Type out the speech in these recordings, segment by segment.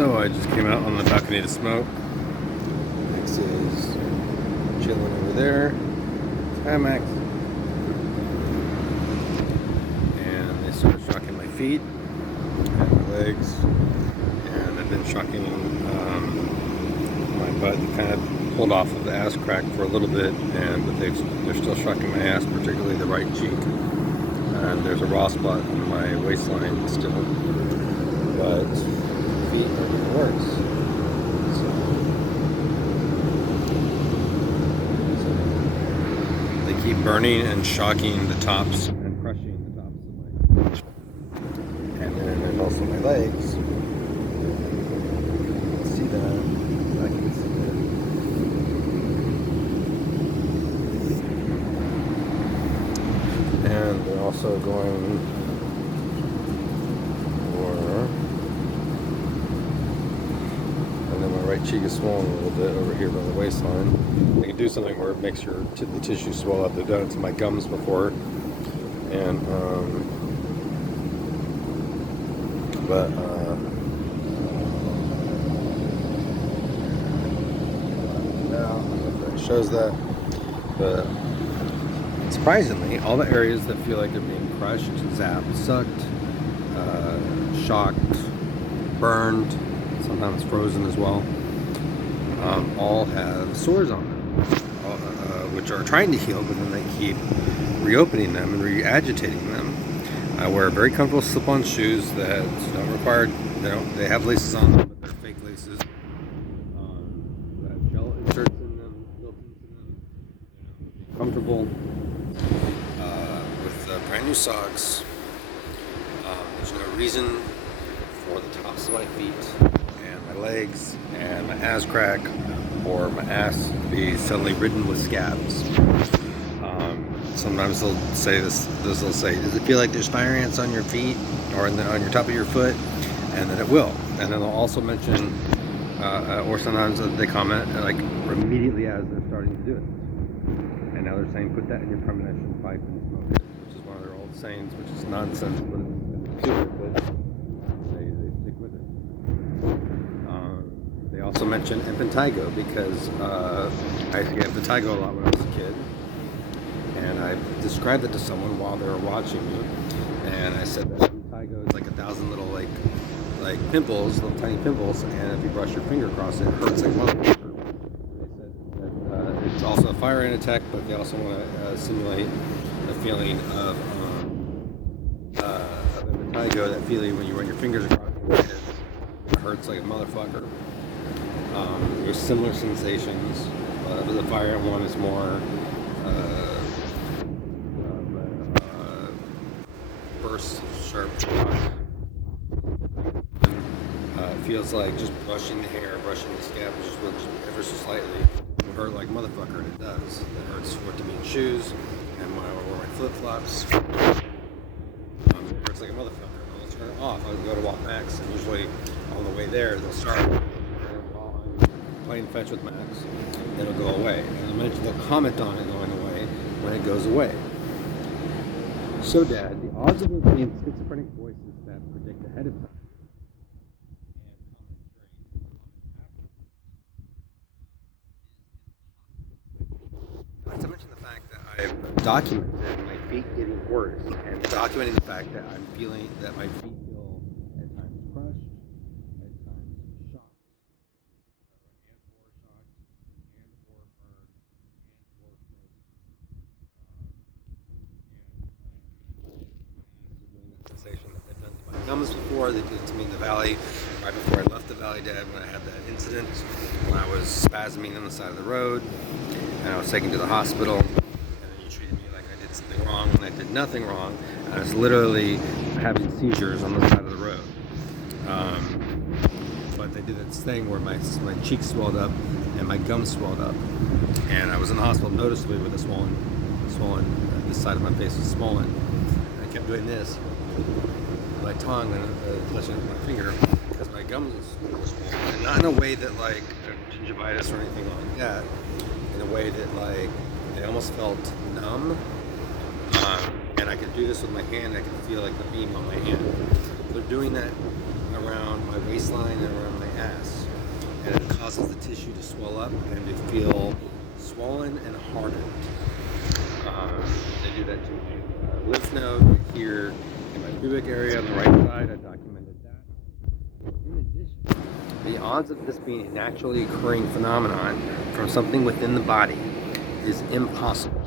So I just came out on the balcony to smoke. Max is chilling over there. Hi, Max. And they started shocking my feet and my legs, and I've been shocking my butt. Kind of pulled off of the ass crack for a little bit, but they're still shocking my ass, particularly the right cheek. And there's a raw spot on my waistline still, but feet are getting worse. So they keep burning and shocking the tops and crushing the tops of my feet. And then there's also my legs. See that? I can see that. And they're also going for, and then my right cheek is swollen a little bit over here by the waistline. They can do something where it makes the tissue swell up. They've done it to my gums before, and it shows that. But surprisingly, all the areas that feel like they're being crushed, zapped, sucked, shocked, burned, sometimes frozen as well, all have sores on them, which are trying to heal, but then they keep reopening them and re-agitating them. I wear very comfortable slip-on shoes that don't require, they have laces on them, but they're fake laces. That have gel inserts in them, built into them. Comfortable. With brand new socks. There's no reason for the tops of my feet and my legs and my ass crack or my ass to be suddenly ridden with scabs. Sometimes they'll say this. They'll say, "Does it feel like there's fire ants on your feet or on your top of your foot?" And then it will. And then they'll also mention, or sometimes they comment like immediately as they're starting to do it. And now they're saying, "Put that in your premonition pipe and smoke it," which is one of their old sayings, which is nonsense, but it's stupid, but they stick with it. They also mention impetigo because I used to get impetigo a lot when I was a kid. And I described it to someone while they were watching me, and I said that impetigo is like 1,000 little like pimples, little tiny pimples, and if you brush your finger across it, it hurts like motherfucker. They said that it's also a fire ant attack, but they also want to simulate the feeling of impetigo, that feeling when you run your fingers across your head, it hurts like a motherfucker. There's similar sensations, but the fire ant one is more burst, sharp shock. It feels like just brushing the hair, brushing the scalp, just ever so slightly, will hurt like motherfucker, and it does. It hurts for it to be in shoes, and when I wear my flip-flops, it hurts like a motherfucker. I'll turn it off. I'll go to walk Max, and usually on the way there, they'll start, and while I'm playing fetch with Max, it'll go away. And they'll comment on it going away when it goes away. So, Dad, the odds of there being schizophrenic voices that predict ahead of time and comment during, not to mention the fact that I've documented my feet getting worse, and documenting the fact that I'm feeling that my feet feel at times crushed, at times shocked, sensation that they've done to my gums before. They did it to me in the valley right before I left the valley, Dad, when I had that incident when I was spasming on the side of the road and I was taken to the hospital, and then you treated me like I did something wrong when I did nothing wrong. I was literally having seizures on the side of the road. But they did this thing where my cheeks swelled up and my gums swelled up, and I was in the hospital noticeably with a swollen, this side of my face was swollen. And I kept doing this with my tongue and touching my finger because my gums were swollen, and not in a way that like gingivitis or anything like that. In a way that like it almost felt numb, and I could do this with my hand. I could feel like the beam on my hand. They're doing that around my waistline and around my ass. And it causes the tissue to swell up and to feel swollen and hardened. They do that to my lymph node here in my pubic area on the right side. I documented that. In addition, the odds of this being a naturally occurring phenomenon from something within the body is impossible.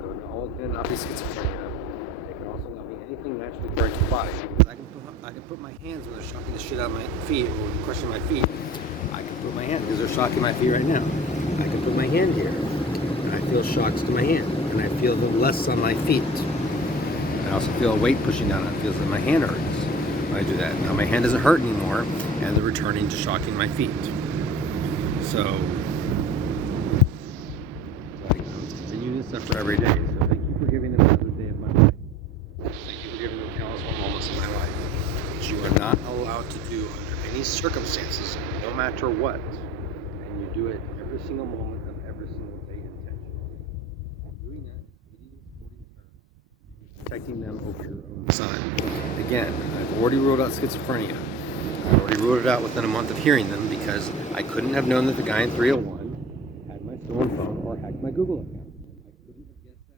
So it cannot be schizophrenia. It can also not be anything naturally occurring to the body. Because I can put my hands when they're shocking the shit out of my feet, or when crushing my feet. I can put my hand, because they're shocking my feet right now. I can put my hand here, and I feel shocks to my hand, and I feel the less on my feet. I also feel a weight pushing down. It feels that my hand hurts when I do that. Now my hand doesn't hurt anymore, and they're returning to shocking my feet. So, I'm continuing this effort every day. So thank you for giving them another day of my life. Thank you for giving them countless moments of my life, which you are not allowed to do under any circumstances, no matter what. And you do it every single moment of every single day intentionally. Doing that, protecting them over your own son. Again, I've already ruled out schizophrenia. I already ruled it out within a month of hearing them, because I couldn't have known that the guy in 301 had my stolen phone or hacked my Google account. I couldn't have guessed that.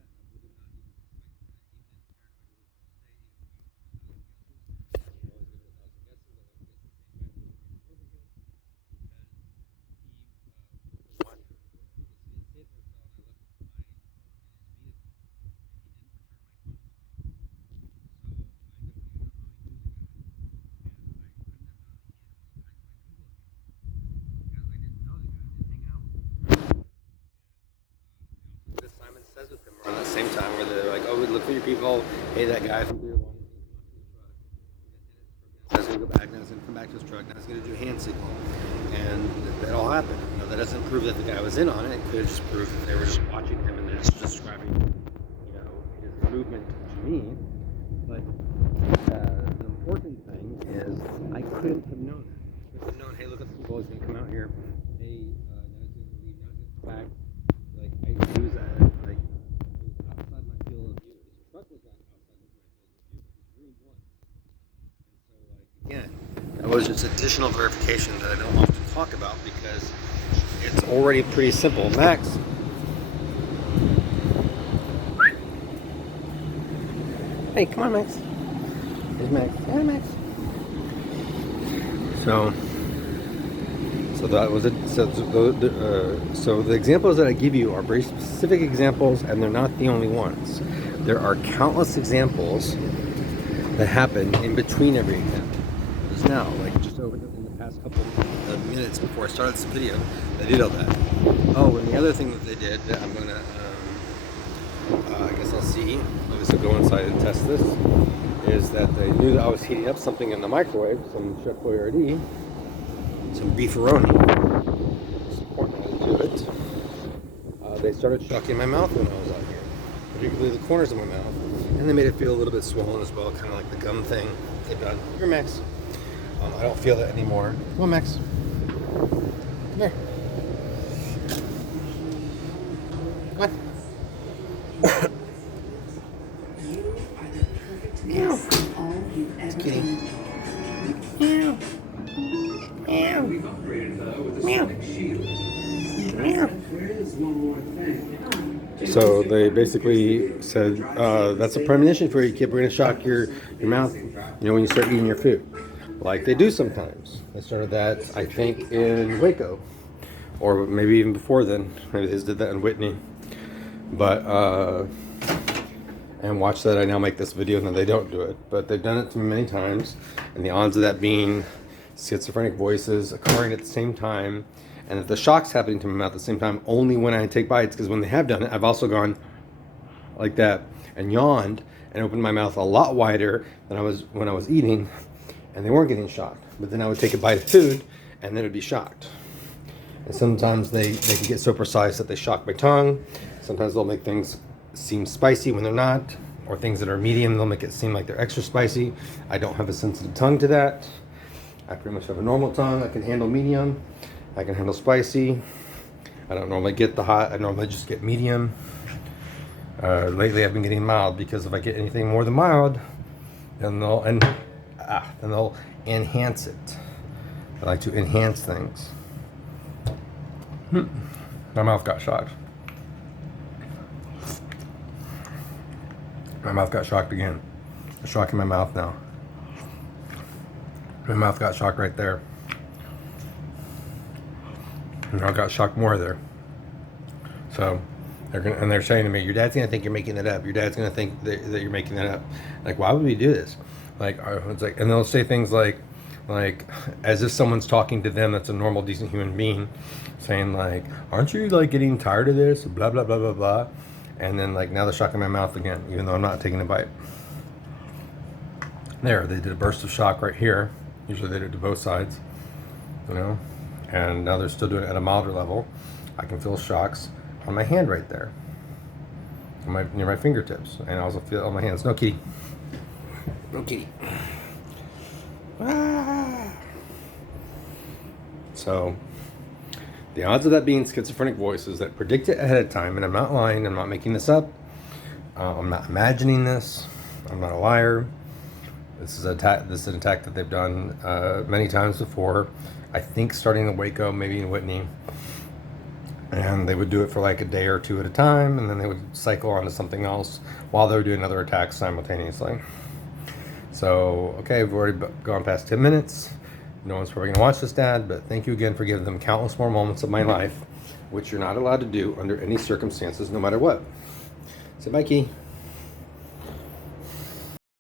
Says with them around that same time, where they're like, oh, we look for your people, hey, that guy from 301 is going to go back, now he's going to come back to his truck, now he's going to do a hand signal, and that all happened. You know, that doesn't prove that the guy was in on it. It could have just proved that they were just watching him and they're just describing, you know, his movement to me. But the important thing is, I couldn't have known that. I couldn't have known, hey, look at the people, he's going to come out here, hey, now he's going to leave, now he's going to come back. Like, I use that, like, it was outside my field of view. His truck was not outside my field of view. His room was. And so, like, again, that was just additional verification that I don't often talk about, because it's already pretty simple. Max. Hey, come on, Max. Here's Max. Come on, Max. So that was it. So the examples that I give you are very specific examples, and they're not the only ones. There are countless examples that happen in between every example. Just now, like just over in the past couple of minutes before I started this video, they did all that. Oh, and the other thing that they did that I'm gonna, I guess I'll see. I guess I'll go inside and test this. Is that they knew that I was heating up something in the microwave, some Chef Boyardee. Some beefaroni, some corn into it. They started shocking my mouth when I was out here, particularly the corners of my mouth, and they made it feel a little bit swollen as well, kind of like the gum thing they've done. Here, Max. I don't feel that anymore. Come on, Max. Come here. Come on. Meow. It's kitty. Meow. Meow. Meow. Meow. So they basically said, that's a premonition for you, kid. We're going to shock your mouth, you know, when you start eating your food. Like they do sometimes. They started that, I think, in Waco. Or maybe even before then. Maybe they did that in Whitney. But, and watch that I now make this video and then they don't do it. But they've done it to me many times. And the odds of that being schizophrenic voices occurring at the same time, and that the shock's happening to my mouth at the same time only when I take bites, because when they have done it, I've also gone like that and yawned and opened my mouth a lot wider than I was when I was eating, and they weren't getting shocked. But then I would take a bite of food and then it would be shocked. And sometimes they can get so precise that they shock my tongue. Sometimes they'll make things seem spicy when they're not, or things that are medium, they'll make it seem like they're extra spicy. I don't have a sensitive tongue to that. I pretty much have a normal tongue. I can handle medium. I can handle spicy. I don't normally get the hot. I normally just get medium. Lately I've been getting mild, because if I get anything more than mild, then then they'll enhance it. They like to enhance things. My mouth got shocked. My mouth got shocked again. A shock in my mouth now. My mouth got shocked right there. And I got shocked more there. So they're saying to me, your dad's gonna think you're making that up. Your dad's gonna think that you're making that up. Like, why would we do this? Like, it's like, and they'll say things like as if someone's talking to them that's a normal, decent human being, saying like, aren't you like getting tired of this? Blah blah blah blah blah. And then like now they're shocking my mouth again, even though I'm not taking a bite. There, they did a burst of shock right here. Usually they do it to both sides, you know. And now they're still doing it at a milder level. I can feel shocks on my hand right there, near my fingertips, and I also feel on my hands. No kitty. No kitty. Ah. So, the odds of that being schizophrenic voices that predict it ahead of time, and I'm not lying, I'm not making this up, I'm not imagining this, I'm not a liar. This is an attack that they've done many times before. I think starting in Waco, maybe in Whitney. And they would do it for like a day or two at a time, and then they would cycle on to something else while they were doing other attacks simultaneously. So, okay, we've already gone past 10 minutes. No one's probably going to watch this, Dad, but thank you again for giving them countless more moments of my life, which you're not allowed to do under any circumstances, no matter what. Say bye, Key.